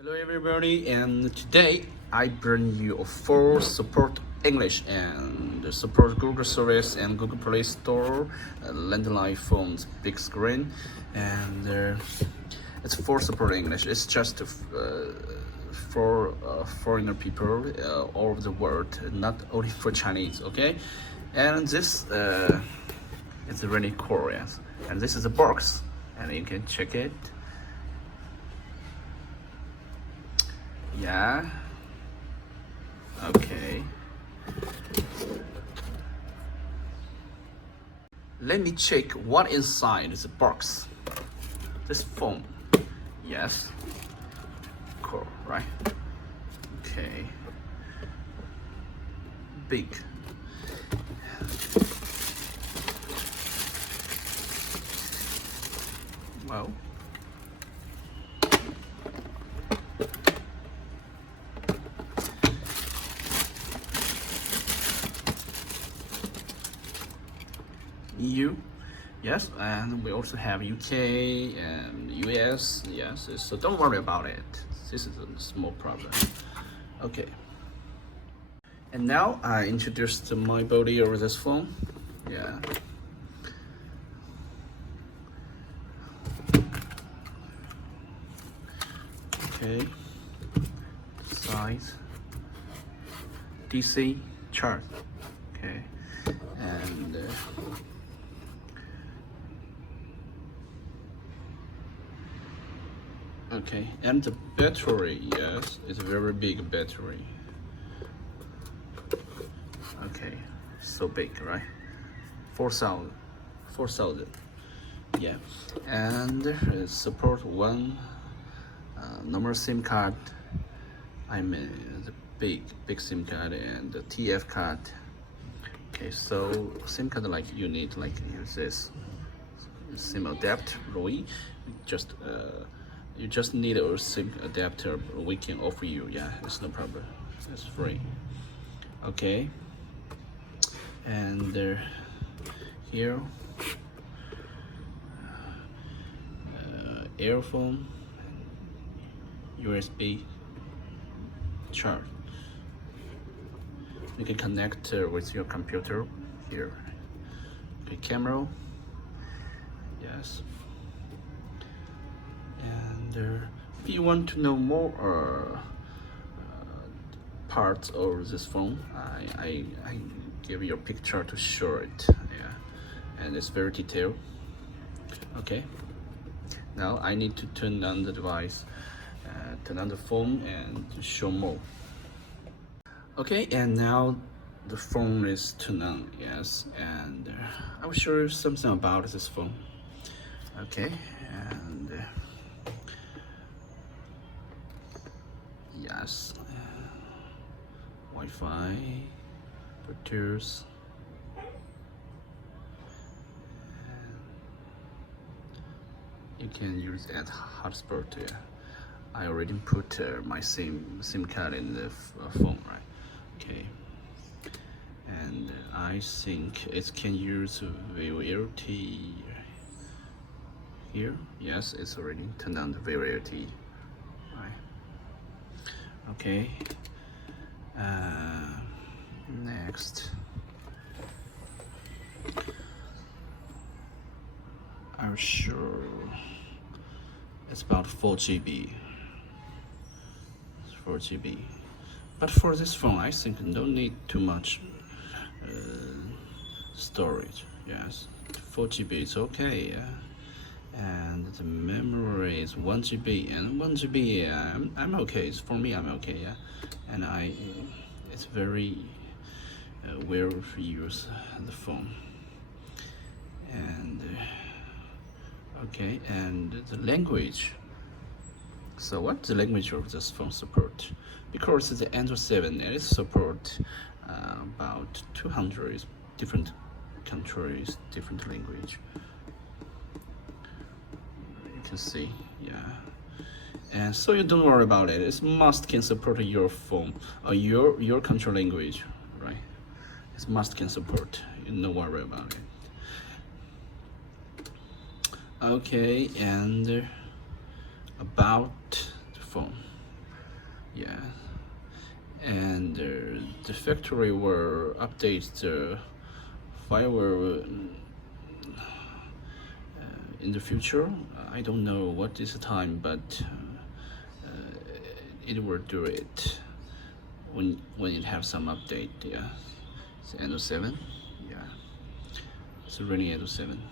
Hello everybody, and today I bring you a full support English and support Google service and Google Play Store, Landline phones, big screen, and it's for support English. It's just for foreigner people all over the world, not only for Chinese. Okay, and this is really cool, yes. And this is a box, and you can check it. Yeah. Okay. Let me check what inside the box. This phone. Yes. Cool, right? Okay. Big. Well. EU, yes, and we also have UK and US, yes, so don't worry about it. This is a small problem. Okay. And now I introduced my body over this phone. Yeah. Okay. Size. DC chart. Okay. And okay, and the battery, yes, it's a very big battery. Okay, so big, right? 4,000, yeah. And it support one normal SIM card. I mean the big SIM card and the TF card. Okay, so SIM card like you need like use this SIM adapter. We just you just need a SIM adapter. We can offer you. Yeah, it's no problem. It's free. Okay. And here, earphone, USB charge. You can connect with your computer here. Okay, camera. Yes. And if you want to know more parts of this phone, I give you a picture to show it. Yeah, and it's very detailed. Okay. Now I need to turn on the device, turn on the phone, and show more. Okay, and now the phone is turned on. Yes, and I will show you something about this phone. Okay, and yes, Wi-Fi, Bluetooth, you can use that hotspot. I already put my SIM card in the phone, right? Okay, and I think it can use VOLTE here. Yes, it's already turned on the VOLTE, right? Okay. Next, I'm sure it's about 4 GB. It's 4 GB. But for this phone, I think no need too much storage. Yes, 4 GB is okay. Yeah. And the memory is 1 GB, and 1 GB. I'm okay. It's, for me, I'm okay. Yeah, and it's very well use the phone. And okay, and the language. So what the language of this phone support? Because it's the Android 7, and it support about 200 different countries, different language. You can see, yeah. And so you don't worry about it. It must can support your phone or your country language, right? It must can support. You don't worry about it. Okay, and about the phone. and the factory will update the firewall in the future. I don't know what is the time, but it will do it when it have some update. Yeah, it's end of 7. Yeah, it's running end of 7.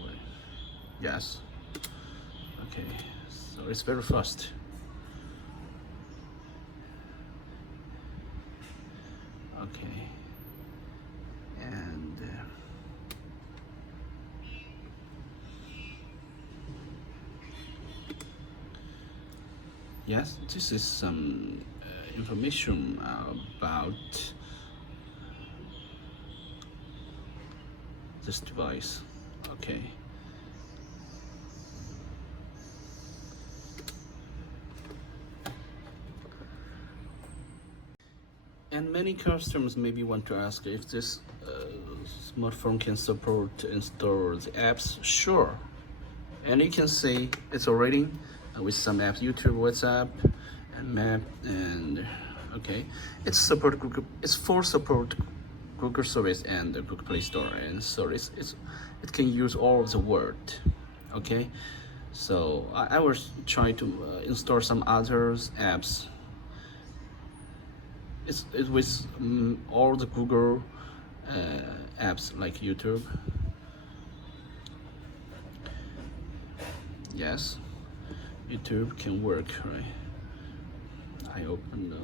Wait. Yes. Okay, so it's very fast. Okay, and yes, this is some information about this device. Okay. And many customers maybe want to ask if this smartphone can support install the apps. Sure, and you can see it's already with some apps, YouTube, WhatsApp, and Map, and okay, it's support Google. It's for support Google Service and the Google Play Store, and so it can use all of the word. Okay, so I was trying to install some other apps. It's with all the Google apps like YouTube. Yes, YouTube can work, right? I open the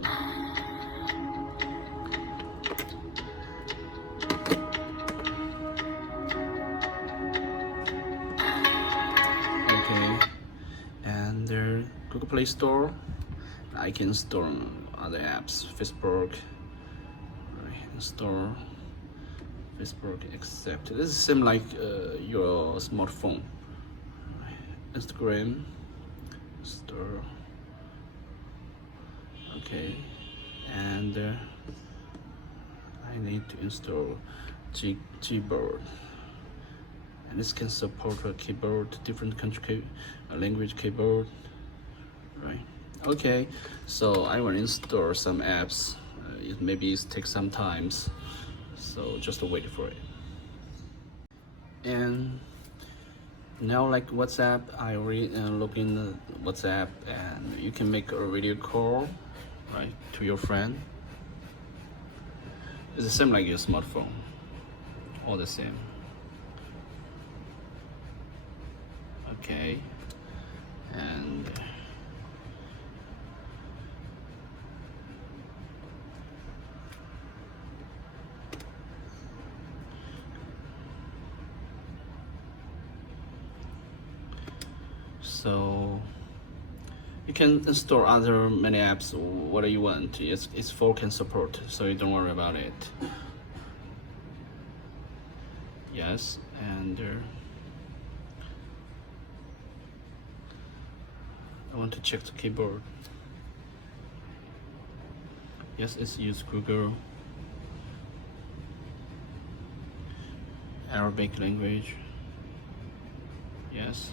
okay, and the Google Play Store. I can install other apps, Facebook, right, install Facebook, accept. This is same like your smartphone. Right. Instagram, store. Okay, and I need to install Gboard, and this can support a keyboard, different country language keyboard, right? Okay, so I will install some apps. Maybe it takes some time, so just wait for it. And now, like WhatsApp, I already look in WhatsApp, and you can make a video call, right, to your friend. It's the same like your smartphone, all the same. Okay, and so you can install other many apps, whatever you want. It's full can support, so you don't worry about it. Yes, and I want to check the keyboard. Yes, it's use Google, Arabic language. Yes.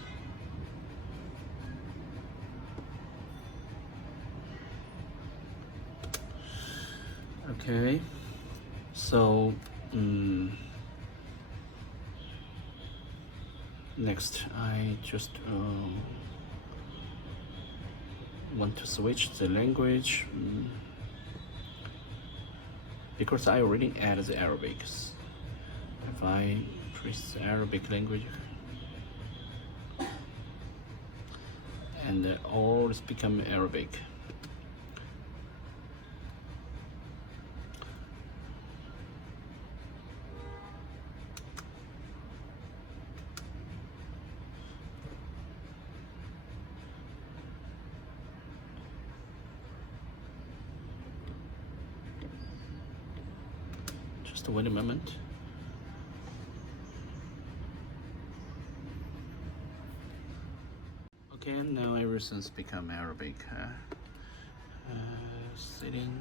Okay, so next I just want to switch the language because I already added the Arabic. If I press the Arabic language, and all is become Arabic. Just wait a moment. Okay, now everything's become Arabic. Sitting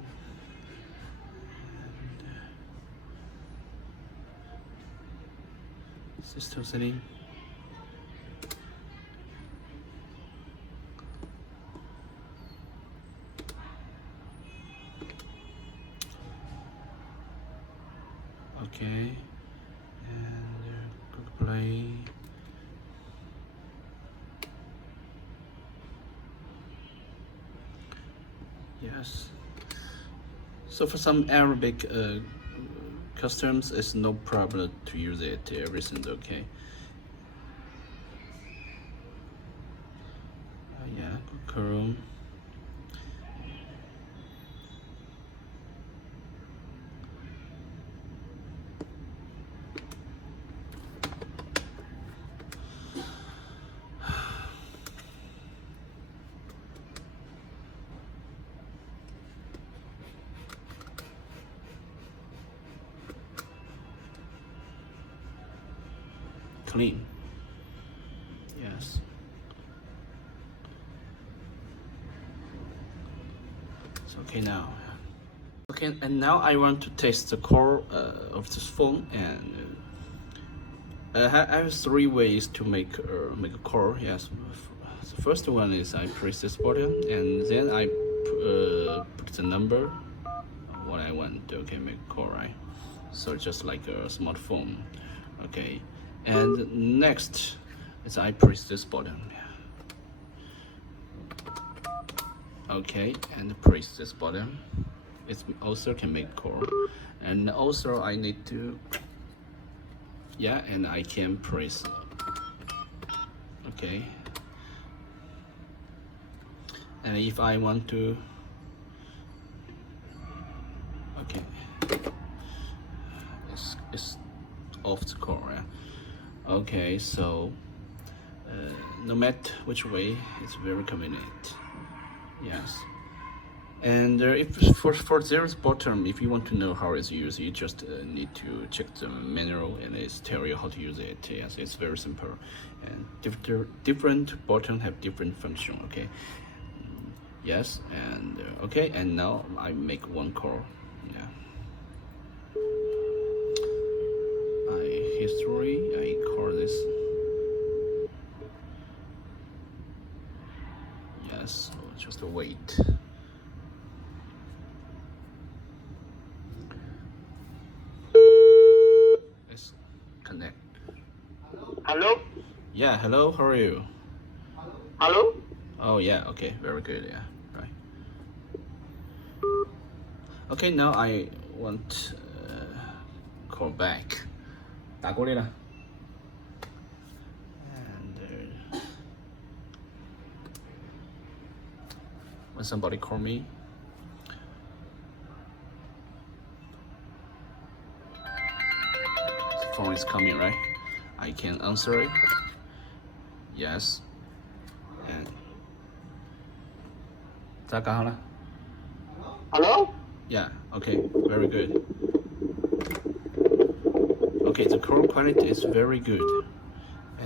and system setting. Okay, and Google Play. Yes. So for some Arabic customs, it's no problem to use it. Everything's okay. Yeah, Chrome. Clean. Yes. It's okay now. Okay, and now I want to test the core of this phone, and I have three ways to make a core. Yes, the first one is I press this button, and then I put the number what I want. Okay, make a core, right? So just like a smartphone. Okay, and next is I press this button. Okay, and press this button. It also can make core, and also I need to, yeah, and I can press. Okay, and if I want to, okay, it's off the core. Yeah? Okay, so no matter which way, it's very convenient. Yes. And if for this bottom, if you want to know how it's used, you just need to check the manual, and it's tell you how to use it. Yes, it's very simple, and different button have different function. Okay. Yes, and okay, and now I make one call. Yeah. History. I call this. Yes. So just wait. Connect. Hello? Yeah, hello, how are you? Hello? Oh yeah, okay, very good, yeah, right. Okay, now I want call back. 打过来了. And when somebody call me, the phone is coming, right? I can answer it. Yes. And 咋搞好了? Hello? Yeah, okay, very good. Okay, the call quality is very good,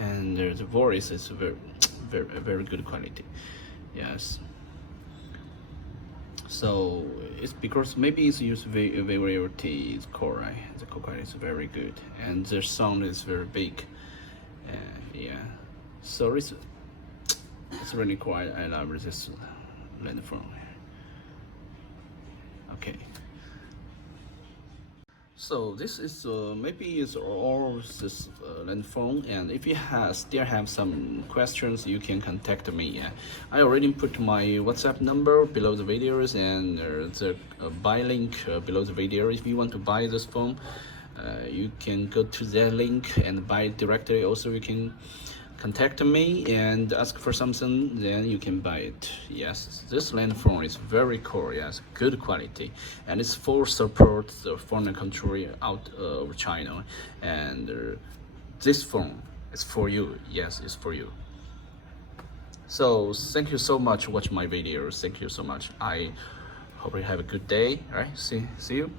and the voice is very good quality. Yes. So it's because maybe it's used VOIP core, right? The call quality is very good, and the sound is very big. Yeah. So it's really quiet. I love this landphone. Okay. So this is maybe it's all this landphone, and if you still have some questions, you can contact me. I already put my WhatsApp number below the videos, and the buy link below the video. If you want to buy this phone, you can go to that link and buy it directly. Also, you can contact me and ask for something, then you can buy it. Yes, this landphone is very cool. Yes, good quality, and it's full support the foreign country out of China. And this phone is for you. Yes, it's for you. So thank you so much for watching my videos. Thank you so much. I hope you have a good day. All right, see you.